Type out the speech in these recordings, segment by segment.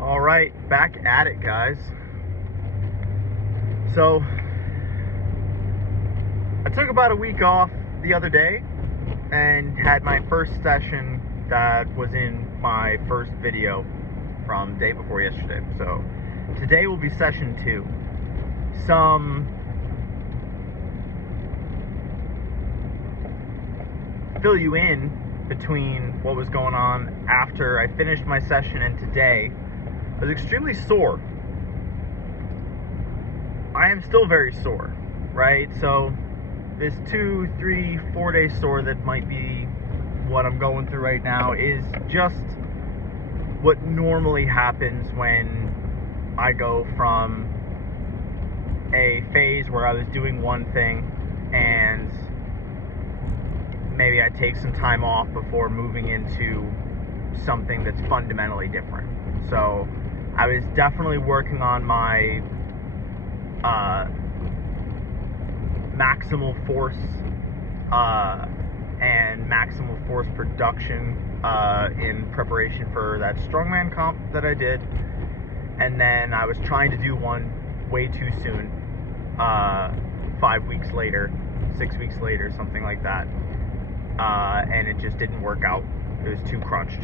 All right, back at it, guys. So, I took about a week off the other day and had my first session that was in my first video from day before yesterday. So, today will be session 2. Fill you in between what was going on after I finished my session and today. I was extremely sore. I am still very sore, right? So this 2, 3, 4 day sore that might be what I'm going through right now is just what normally happens when I go from a phase where I was doing one thing and maybe I take some time off before moving into something that's fundamentally different. So I was definitely working on my maximal force and maximal force production in preparation for that strongman comp that I did, and then I was trying to do one way too soon, 5 weeks later, 6 weeks later, something like that, and it just didn't work out. It was too crunched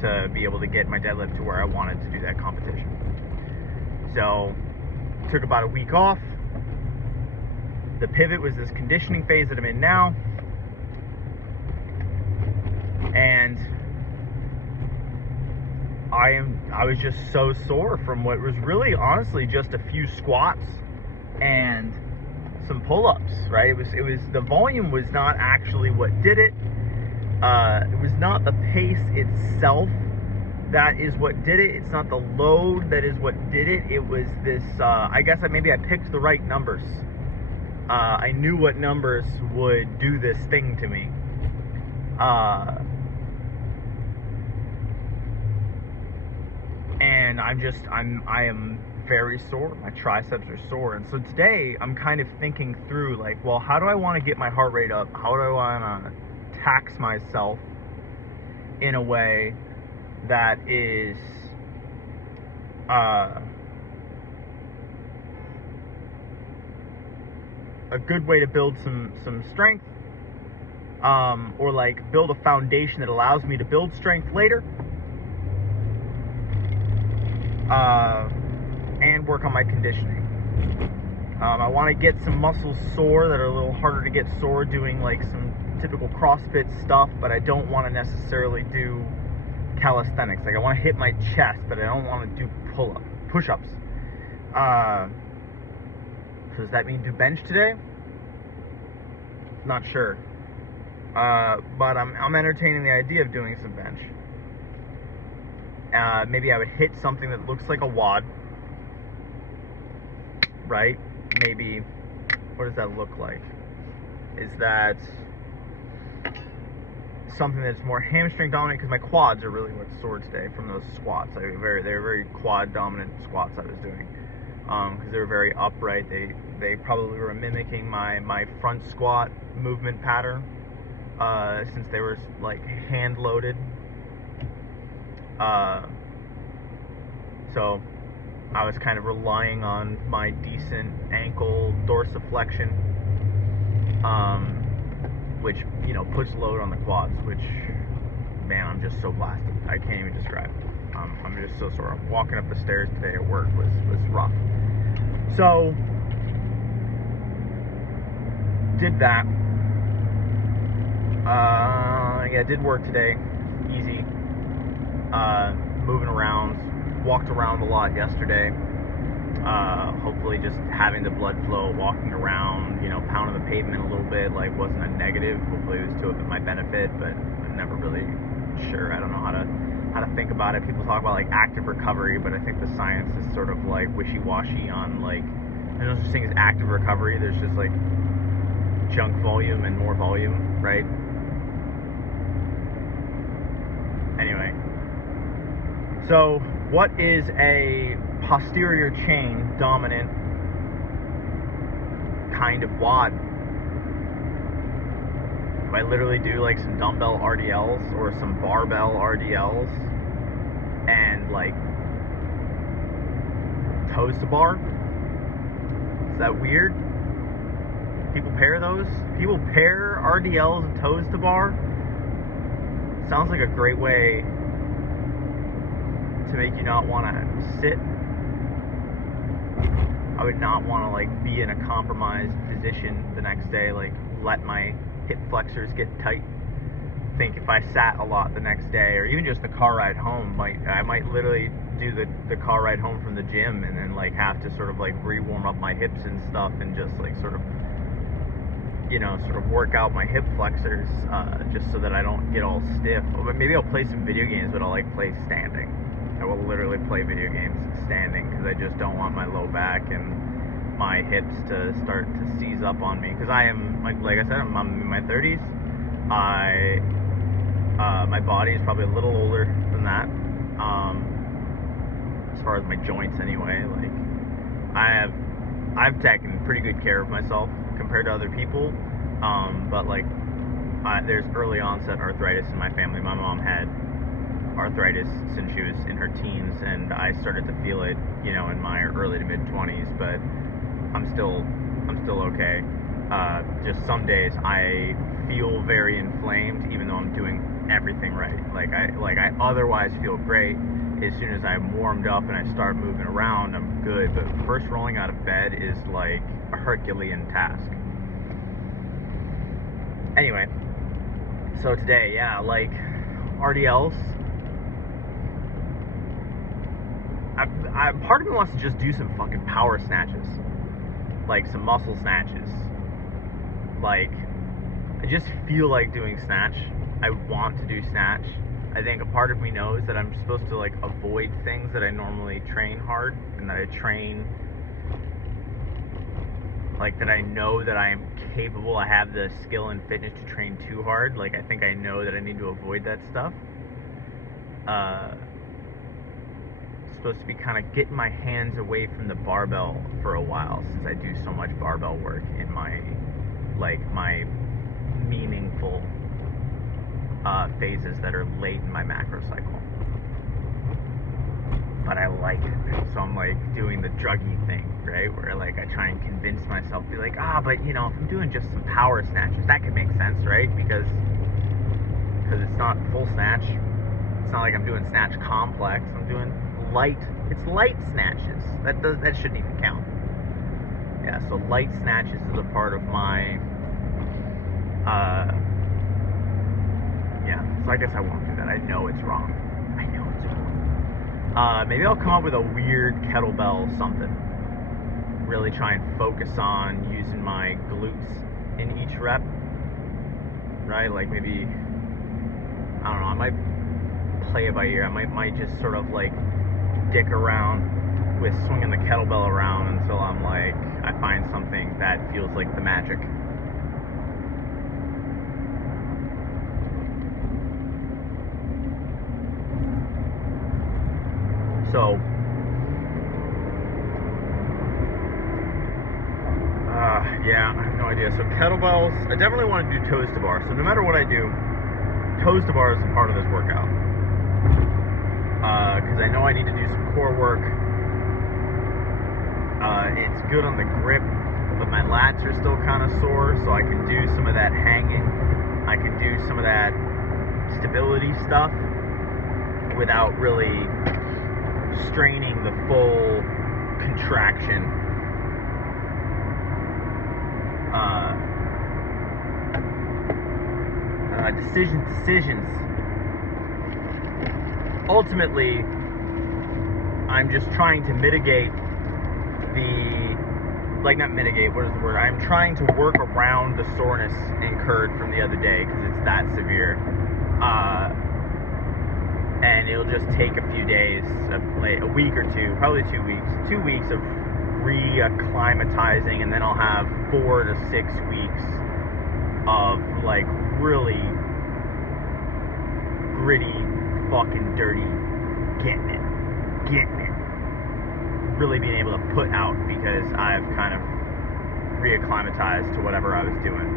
to be able to get my deadlift to where I wanted to do that competition. So took about a week off. The pivot was this conditioning phase that I'm in now, and I was just so sore from what was really honestly just a few squats and some pull-ups, right? It was the volume was not actually what did it. It was not the pace itself that is what did it. It's not the load that is what did it. It was this, I guess maybe I picked the right numbers. I knew what numbers would do this thing to me. And I am very sore. My triceps are sore. And so today I'm kind of thinking through, like, well, how do I want to get my heart rate up? How do I want to tax myself in a way that is a good way to build some strength, or like build a foundation that allows me to build strength later, and work on my conditioning. I want to get some muscles sore that are a little harder to get sore doing like some typical CrossFit stuff, but I don't want to necessarily do calisthenics. Like, I want to hit my chest, but I don't want to do push-ups. So does that mean do bench today? Not sure. But I'm entertaining the idea of doing some bench. Maybe I would hit something that looks like a WOD, right? Maybe, what does that look like? Is that something that's more hamstring dominant? Because my quads are really what's sore today from those squats. They were very quad dominant squats I was doing, because they were very upright. They probably were mimicking my front squat movement pattern, since they were like hand loaded. So I was kind of relying on my decent ankle dorsiflexion, which, you know, puts load on the quads, which, man, I'm just so blasted. I can't even describe it. I'm just so sore. Walking up the stairs today at work was rough. So, did that. Yeah, did work today. Easy. Moving around. Walked around a lot yesterday. Hopefully just having the blood flow, walking around, you know, pounding the pavement a little bit, like, wasn't a negative. Hopefully it was to my benefit, but I'm never really sure. I don't know how to think about it. People talk about like active recovery, but I think the science is sort of like wishy-washy on, like, there's no such thing as active recovery. There's just like junk volume and more volume, right? Anyway, so what is a posterior chain dominant kind of WOD? Do I literally do like some dumbbell RDLs or some barbell RDLs and and like toes to bar. Is that weird? People pair those? People pair RDLs and toes to bar? Sounds like a great way to make you not want to sit. I would not want to like be in a compromised position the next day, like let my hip flexors get tight. Think if I sat a lot the next day, or even just the car ride home, I might literally do the car ride home from the gym and then like have to sort of like re-warm up my hips and stuff and just like sort of, you know, sort of work out my hip flexors, just so that I don't get all stiff. But maybe I'll play some video games, but I'll like play standing. I will literally play video games standing because I just don't want my low back and my hips to start to seize up on me. Because I am, like I said, I'm in my 30s. My body is probably a little older than that. As far as my joints, anyway. Like I've taken pretty good care of myself compared to other people. But like there's early onset arthritis in my family. My mom had arthritis since she was in her teens, and I started to feel it, you know, in my early to mid 20s. But I'm still okay. Just some days I feel very inflamed, even though I'm doing everything right. Like I otherwise feel great. As soon as I'm warmed up and I start moving around, I'm good. But first rolling out of bed is like a Herculean task. Anyway, so today, yeah, like RDLs. Part of me wants to just do some fucking power snatches, like some muscle snatches. Like, I just feel like doing snatch. I want to do snatch. I think a part of me knows that I'm supposed to like avoid things that I normally train hard, and that I train like that I know that I am capable. I have the skill and fitness to train too hard. Like I think I know that I need to avoid that stuff. Supposed to be kind of getting my hands away from the barbell for a while, since I do so much barbell work in my meaningful phases that are late in my macro cycle. But I like it, so I'm like doing the druggy thing, right? Where like I try and convince myself, be like, but you know, if I'm doing just some power snatches, that could make sense, right? Because it's not full snatch. It's not like I'm doing snatch complex. I'm doing light. It's light snatches. That shouldn't even count. Yeah, so light snatches is a part of my so I guess I won't do that. I know it's wrong. Maybe I'll come up with a weird kettlebell something. Really try and focus on using my glutes in each rep. Right? Like maybe, I don't know, I might play it by ear. I might just sort of like dick around with swinging the kettlebell around until I'm like, I find something that feels like the magic. So, yeah, I have no idea. So kettlebells, I definitely want to do toes to bar. So no matter what I do, toes to bar is a part of this workout. Because I know I need to do some core work. It's good on the grip, but my lats are still kind of sore, so I can do some of that hanging. I can do some of that stability stuff without really straining the full contraction. Decisions. Ultimately, I'm just trying to mitigate not mitigate, what is the word? I'm trying to work around the soreness incurred from the other day, because it's that severe. And it'll just take a few days, like a week or two, probably 2 weeks. 2 weeks of re-acclimatizing, and then I'll have 4 to 6 weeks of like really gritty, fucking dirty, getting it, really being able to put out, because I've kind of re-acclimatized to whatever I was doing.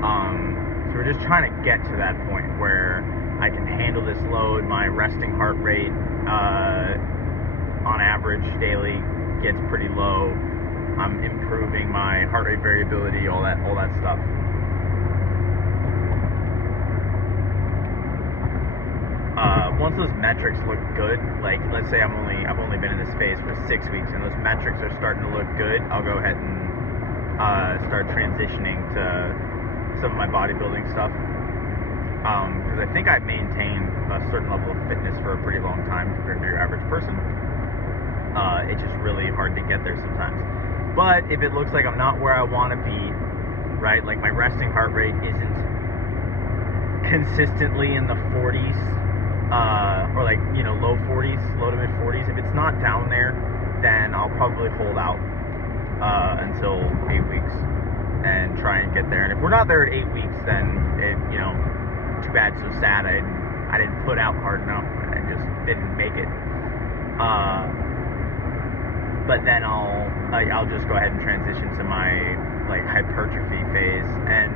So we're just trying to get to that point where I can handle this load. My resting heart rate, on average daily, gets pretty low. I'm improving my heart rate variability, all that stuff. Once those metrics look good, like let's say I've only been in this phase for 6 weeks, and those metrics are starting to look good, I'll go ahead and start transitioning to some of my bodybuilding stuff. Because I think I've maintained a certain level of fitness for a pretty long time compared to your average person. It's just really hard to get there sometimes. But if it looks like I'm not where I want to be, right? Like my resting heart rate isn't consistently in the 40s, or like, you know, low 40s, low to mid 40s. If it's not down there, then I'll probably hold out until 8 weeks and try and get there. And if we're not there at 8 weeks, then it, you know, too bad, so sad. I didn't put out hard enough. I just didn't make it. But then I'll just go ahead and transition to my like hypertrophy phase, and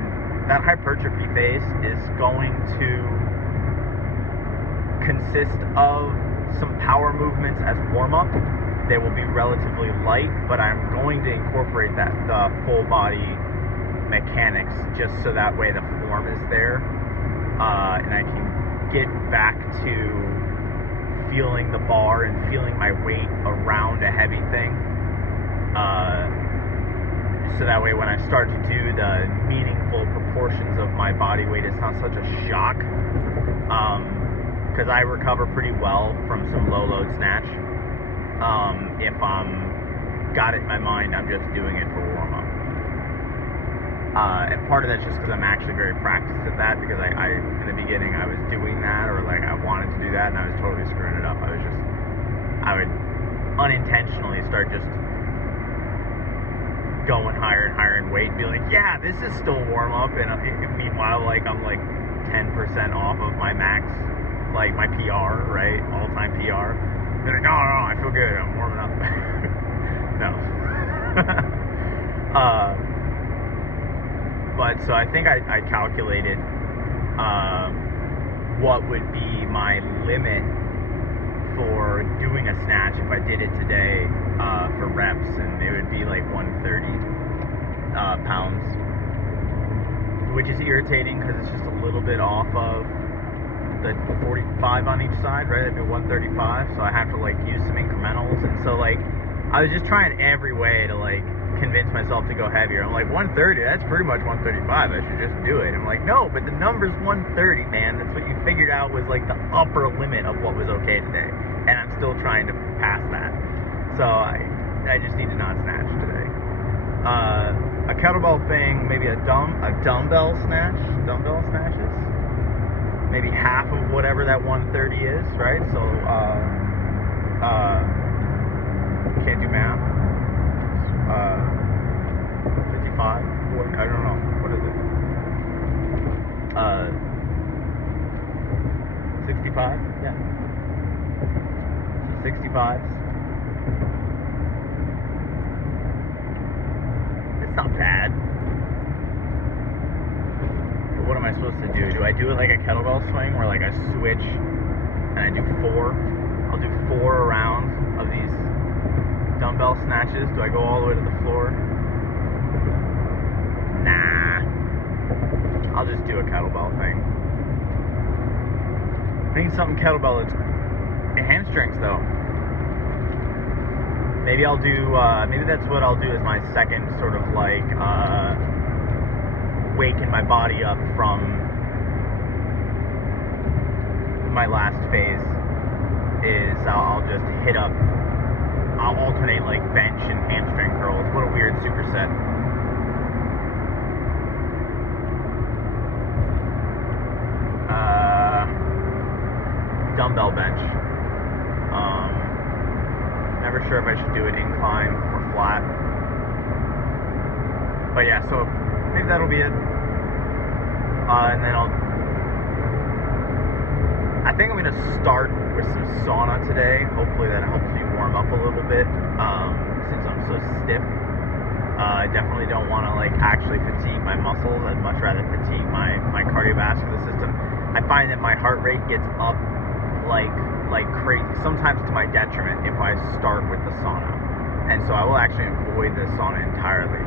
that hypertrophy phase is going to consist of some power movements as warm-up. They will be relatively light, but I'm going to incorporate the full body mechanics just so that way the form is there, and I can get back to feeling the bar and feeling my weight around a heavy thing, so that way when I start to do the meaningful proportions of my body weight, it's not such a shock, because I recover pretty well from some low load snatch. If I'm got it in my mind, I'm just doing it for warm up. And part of that's just because I'm actually very practiced at that, because I in the beginning I was doing that, or like I wanted to do that, and I was totally screwing it up. I would unintentionally start just going higher and higher in weight and be like, yeah, this is still warm up, and meanwhile, like, I'm like 10% off of my max, like my PR, right, all-time PR. Be like, no, I feel good, I'm warming up. No. But so I think I calculated what would be my limit for doing a snatch if I did it today for reps, and it would be like 130 pounds, which is irritating because it's just a little bit off of the 45 on each side, right? It'd be 135, so I have to like use some incrementals, and so like I was just trying every way to like convince myself to go heavier. I'm like, 130, that's pretty much 135, I should just do it. I'm like, no, but the number's 130, man. That's what you figured out was like the upper limit of what was okay today, and I'm still trying to pass that. So I just need to not snatch today. A kettlebell thing, maybe a dumbbell snatches, maybe half of whatever that 130 is, right? So can't do math. 55? I don't know. What is it? 65? Yeah. So 65s. It's not bad. But what am I supposed to do? Do I do it like a kettlebell swing where like I switch and I do 4? I'll do 4 rounds of these dumbbell snatches. Do I go all the way to the floor? Nah. I'll just do a kettlebell thing. I need something kettlebell that's hamstrings though. Maybe I'll do, maybe that's what I'll do as my second sort of like, waken my body up from my last phase, is I'll just hit up, I'll alternate like bench and hamstring curls. What a weird superset. Dumbbell bench. Never sure if I should do it incline or flat. But yeah, so maybe that'll be it. And then I think I'm going to start with some sauna today. Hopefully that helps me warm up a little bit, since I'm so stiff. I definitely don't want to like actually fatigue my muscles. I'd much rather fatigue my cardiovascular system. I find that my heart rate gets up like crazy, sometimes to my detriment if I start with the sauna. And so I will actually avoid the sauna entirely.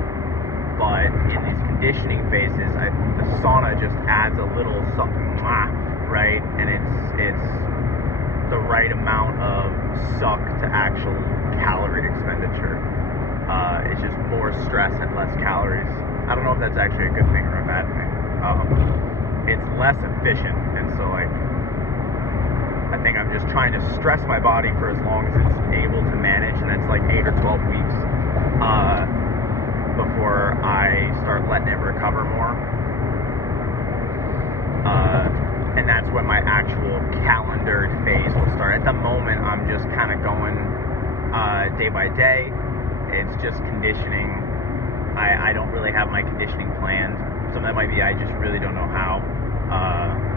But in these conditioning phases, the sauna just adds a little something, right? And it's the right amount of suck to actual calorie expenditure. It's just more stress and less calories. I don't know if that's actually a good thing or a bad thing. It's less efficient, and so like I think I'm just trying to stress my body for as long as it's able to manage, and that's like 8 or 12 weeks before I start letting it recover more. And that's when my actual calendared phase will start. At the moment, I'm just kind of going day by day. It's just conditioning. I don't really have my conditioning planned. Some of that might be I just really don't know how.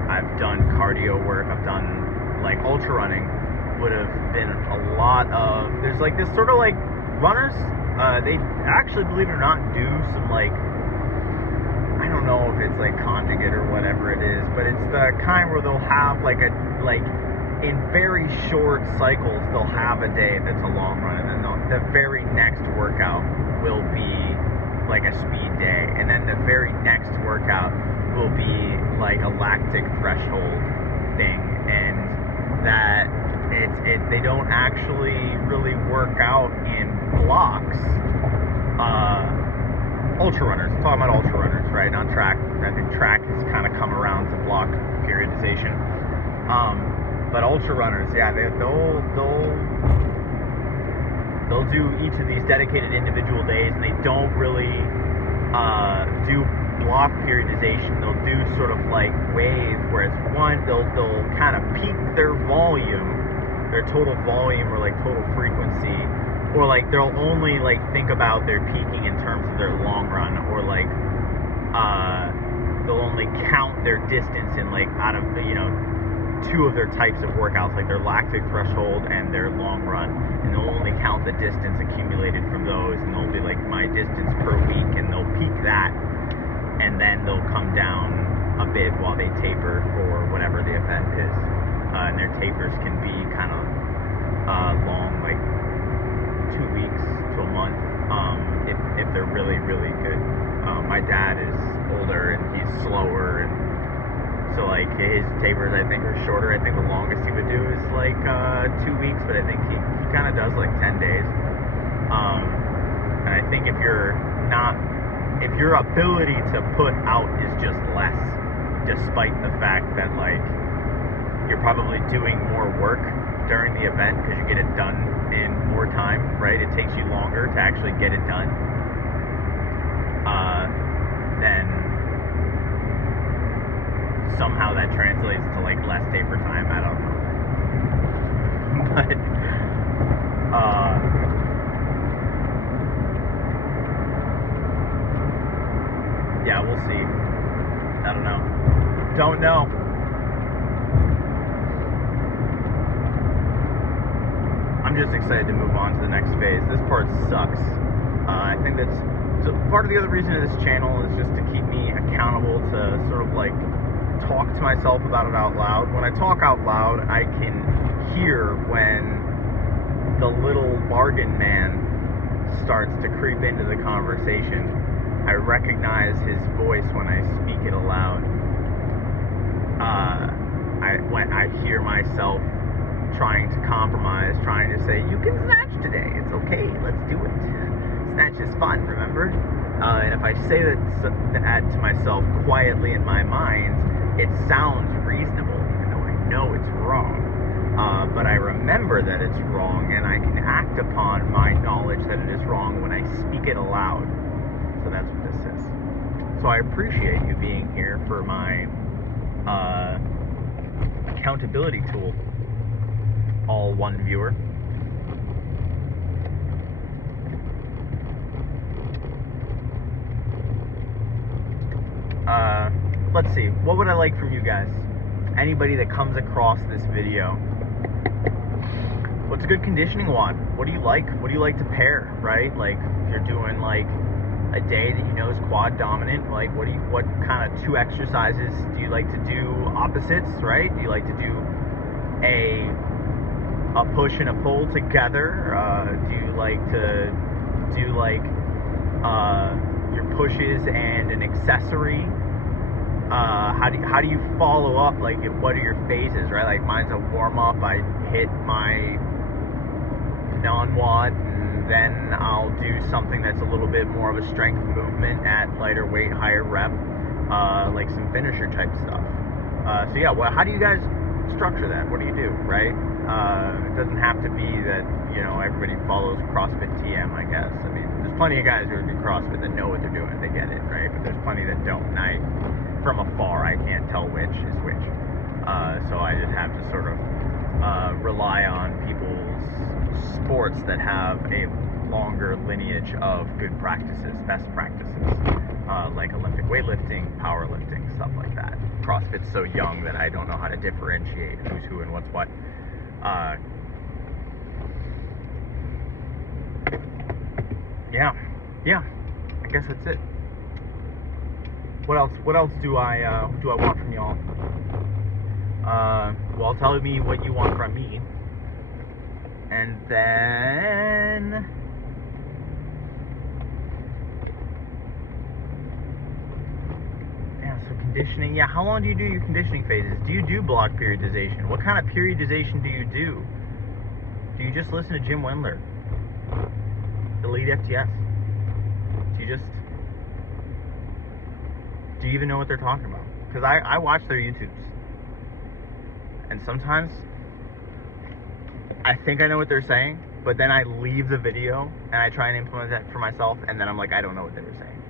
I've done cardio work. I've done like ultra running. Would have been a lot of. There's like this sort of like runners. They actually, believe it or not, do some like. I don't know if it's like conjugate or whatever it is, but it's the kind where they'll have like in very short cycles, they'll have a day that's a long run, and then the very next workout will be like a speed day, and then the very next workout will be like a lactic threshold thing, and that they don't actually really work out in blocks. Ultra runners, I'm talking about ultra runners, right? On track. I think track has kind of come around to block periodization. But ultra runners, yeah, they'll do each of these dedicated individual days, and they don't really do block periodization. They'll do sort of like wave, where it's one, they'll kind of peak their volume, their total volume or like total frequency, or like they'll only like think about their peaking in terms of their long run, or like they'll only count their distance in like out of two of their types of workouts, like their lactic threshold and their long run, and they'll only count the distance accumulated from those, and they'll be like my distance per week, and they'll peak that, and then they'll come down a bit while they taper for whatever the event is, and their tapers can be kind of long, like 2 weeks to a month, if they're really, really good. My dad is older and he's slower, and so like his tapers I think are shorter. I think the longest he would do is like 2 weeks, but I think he kind of does like 10 days. And I think if your ability to put out is just less, despite the fact that like you're probably doing more work during the event because you get it done in more time, right? It takes you longer to actually get it done. Then somehow that translates to like less taper time. I don't know. But yeah, we'll see. I don't know. Don't know. I'm just excited to move on to the next phase. This part sucks. I think that's so part of the other reason of this channel is just to keep me accountable to sort of like talk to myself about it out loud. When I talk out loud, I can hear when the little bargain man starts to creep into the conversation. I recognize his voice when I speak it aloud. When I hear myself trying to compromise, trying to say, you can snatch today, it's okay, let's do it. Snatch is fun, remember? And if I say that to myself quietly in my mind, it sounds reasonable, even though I know it's wrong. But I remember that it's wrong, and I can act upon my knowledge that it is wrong when I speak it aloud. So that's what this is. So I appreciate you being here for my accountability tool, all one viewer. Let's see, what would I like from you guys? Anybody that comes across this video, what's a good conditioning wand? What do you like? What do you like to pair, right? Like, if you're doing like a day that you know is quad dominant, like what kind of 2 exercises do you like to do opposites, right? Do you like to do a push and a pull together? Do you like to do like your pushes and an accessory? How do you follow up? Like, what are your phases, right? Like, mine's a warm up. I hit my non-watt, and then I'll do something that's a little bit more of a strength movement at lighter weight, higher rep, like some finisher type stuff. So yeah, how do you guys structure that? What do you do, right? It doesn't have to be that, you know, everybody follows CrossFit TM, I guess. I mean, there's plenty of guys who do CrossFit that know what they're doing, they get it, right? But there's plenty that don't, and from afar, I can't tell which is which. So I just have to sort of rely on people's sports that have a longer lineage of good practices, best practices, like Olympic weightlifting, powerlifting, stuff like that. CrossFit's so young that I don't know how to differentiate who's who and what's what. Yeah, I guess that's it. What else do I want from y'all? Well, tell me what you want from me, and then so conditioning. Yeah, how long do you do your conditioning phases? Do you do block periodization? What kind of periodization do you do? Do you just listen to Jim Wendler, Elite FTS? Do you even know what they're talking about? Because I watch their YouTubes, and sometimes I think I know what they're saying, but then I leave the video and I try and implement that for myself, and then I'm like, I don't know what they were saying.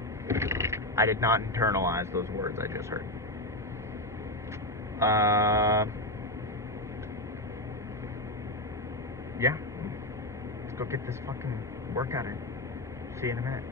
I did not internalize those words I just heard. Yeah. Let's go get this fucking workout in. See you in a minute.